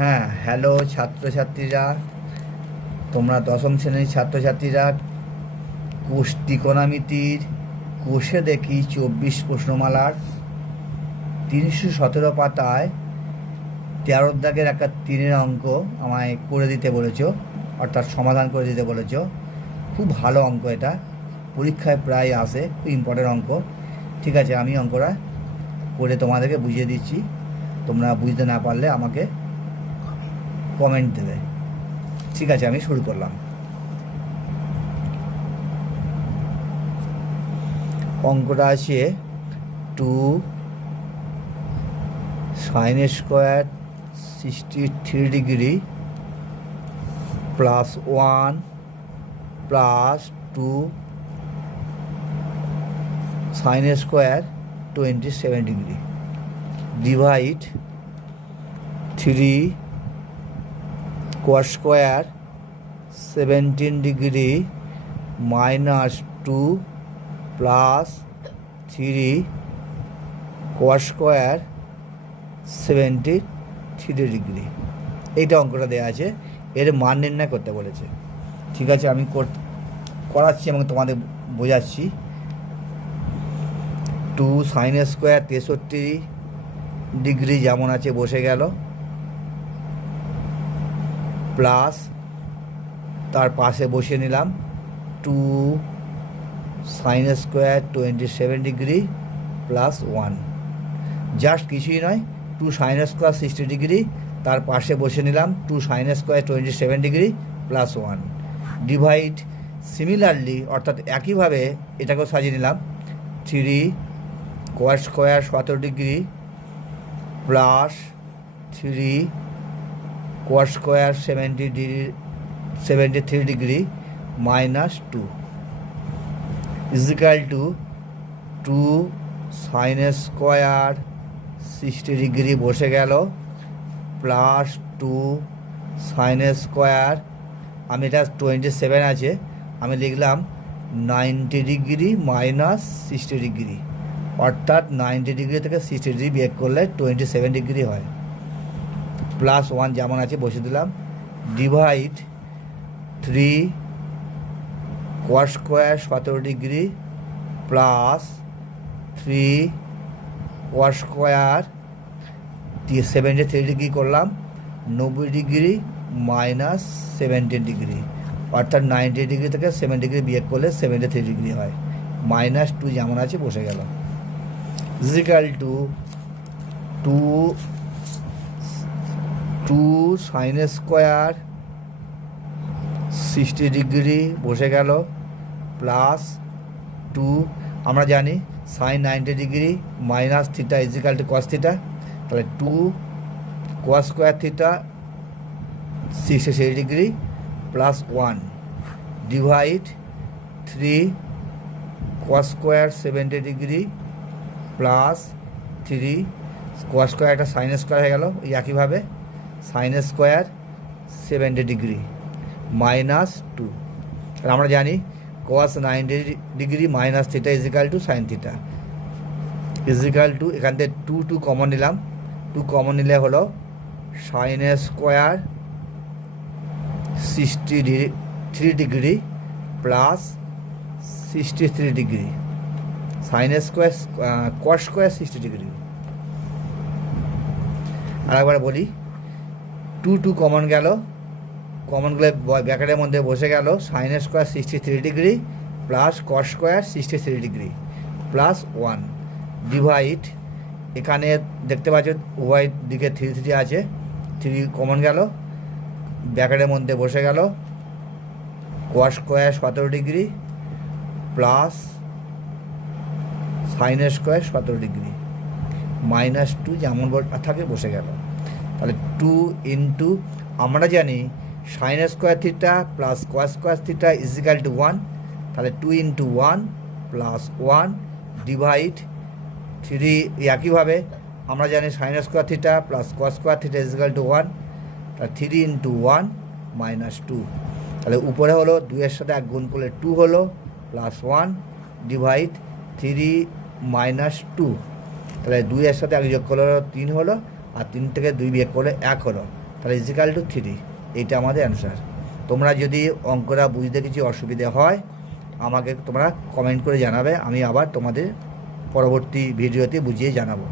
হ্যাঁ, হ্যালো ছাত্রছাত্রীরা, তোমরা দশম শ্রেণীর ছাত্রছাত্রীরা কোষ ত্রিকোণমিতির কোষে দেখি 24 প্রশ্নমালার 317 পাতায় 13 দাগের একটা 3-এর অঙ্ক আমায় করে দিতে বলেছ, অর্থাৎ সমাধান করে দিতে বলেছ। খুব ভালো অঙ্ক, এটা পরীক্ষায় প্রায় আসে, খুব ইম্পর্টেন্ট অঙ্ক। ঠিক আছে, আমি অঙ্কটা করে তোমাদেরকে বুঝিয়ে দিচ্ছি। তোমরা বুঝতে না পারলে আমাকে কমেন্ট দেবে। ঠিক আছে, আমি শুরু করলাম। অঙ্কটা আছে 2 sin square 63 degree plus 1 plus 2 sin square 27 degree divide 3 cos square 17 degree minus 2 plus 3 cos square 73 degree. এইটা অঙ্কটা দেওয়া আছে, এর মান নির্ণয় করতে বলেছে। ঠিক আছে, আমি করাচ্ছি এবং তোমাদের বোঝাচ্ছি। 2 sin স্কোয়ার 63 ডিগ্রি যেমন আছে বসে গেল, প্লাস তার পাশে বসিয়ে নিলাম 2 sin square 27 degree plus 1। Just কিছুই নয়, 2 sin স্কোয়ার 60 ডিগ্রি, তার পাশে বসে নিলাম 2 sin square 27 degree plus 1 divide similarly, অর্থাৎ একইভাবে এটাকেও সাজিয়ে নিলাম 3 cos square 17 degree plus 3 cos square 73 degree minus 2 equal to 2 sin square 60 degree বসে গেল প্লাস 2 sin স্কোয়ার, আমি এটা 27 আছে, আমি লিখলাম 90 ডিগ্রি মাইনাস 60 ডিগ্রি, অর্থাৎ 90 ডিগ্রি থেকে 60 ডিগ্রি বিয়োগ করলে 27 ডিগ্রি হয়, প্লাস 1 যেমন আছে বসে দিলাম divide 3 cos square 17 degree plus 3 cos square 73 degree করলাম 90 ডিগ্রি মাইনাস 17 ডিগ্রি, অর্থাৎ 90 ডিগ্রি থেকে 7 ডিগ্রি বিয়োগ করলে 73 ডিগ্রি হয়, মাইনাস 2 যেমন আছে বসে গেল is equal to 2 sin square 60 degree বসে গেল প্লাস 2, আমরা জানি sin 90 degree minus theta is equal to cos theta, তাহলে 2 cos square theta 60 degree plus 1 divide 3 cos square 70 degree plus 3 cos square একটা sin স্কোয়ার হয়ে গেল, একইভাবে sin স্কোয়ার 70 ডিগ্রি মাইনাস 2, আর আমরা জানি cos 90 degree minus theta is equal to sine theta is equal two, এখান থেকে 2 কমন নিলাম, 2 কমন নিলে হলো sin square 63 degree plus 63 degree sin square cos square 60 degree. আর একবার বলি, 2 কমন গেল, কমন গেলে ব্র্যাকেটের মধ্যে বসে গেল sin square 63 degree plus cos square 63 degree plus 1 divide, এখানে দেখতে পাচ্ছ উভয় দিকে 3 আছে, 3 কমন গেল, ব্র্যাকেটের মধ্যে বসে গেল cos square 17 degree plus sin square 17 degree minus 2 যেমন থাকে বসে গেল, তাহলে 2 ইন্টু, আমরা জানি sin square theta plus cos square theta is equal to 1, তাহলে 2 ইন্টু 1 প্লাস 1 ডিভাইড 3, একইভাবে আমরা জানি sin square theta plus cos square theta is equal to 1, তাহলে 3 ইন্টু 1 মাইনাস 2, তাহলে উপরে হলো 2 এর সাথে 1 গুণ করলে 2 হলো প্লাস 1 ডিভাইড 3 মাইনাস 2, তাহলে 2 এর সাথে 1 যোগ করলে 3 হলো, আর 3 থেকে 2 বিয়োগ করলে 1 হলো, তাহলে ইজিক্যাল টু 3, এইটা আমাদের অ্যান্সার। তোমরা যদি অঙ্কটা বুঝতে কিছু অসুবিধে হয় আমাকে তোমরা কমেন্ট করে জানাবে, আমি আবার তোমাদের পরবর্তী ভিডিওতে বুঝিয়ে জানাবো।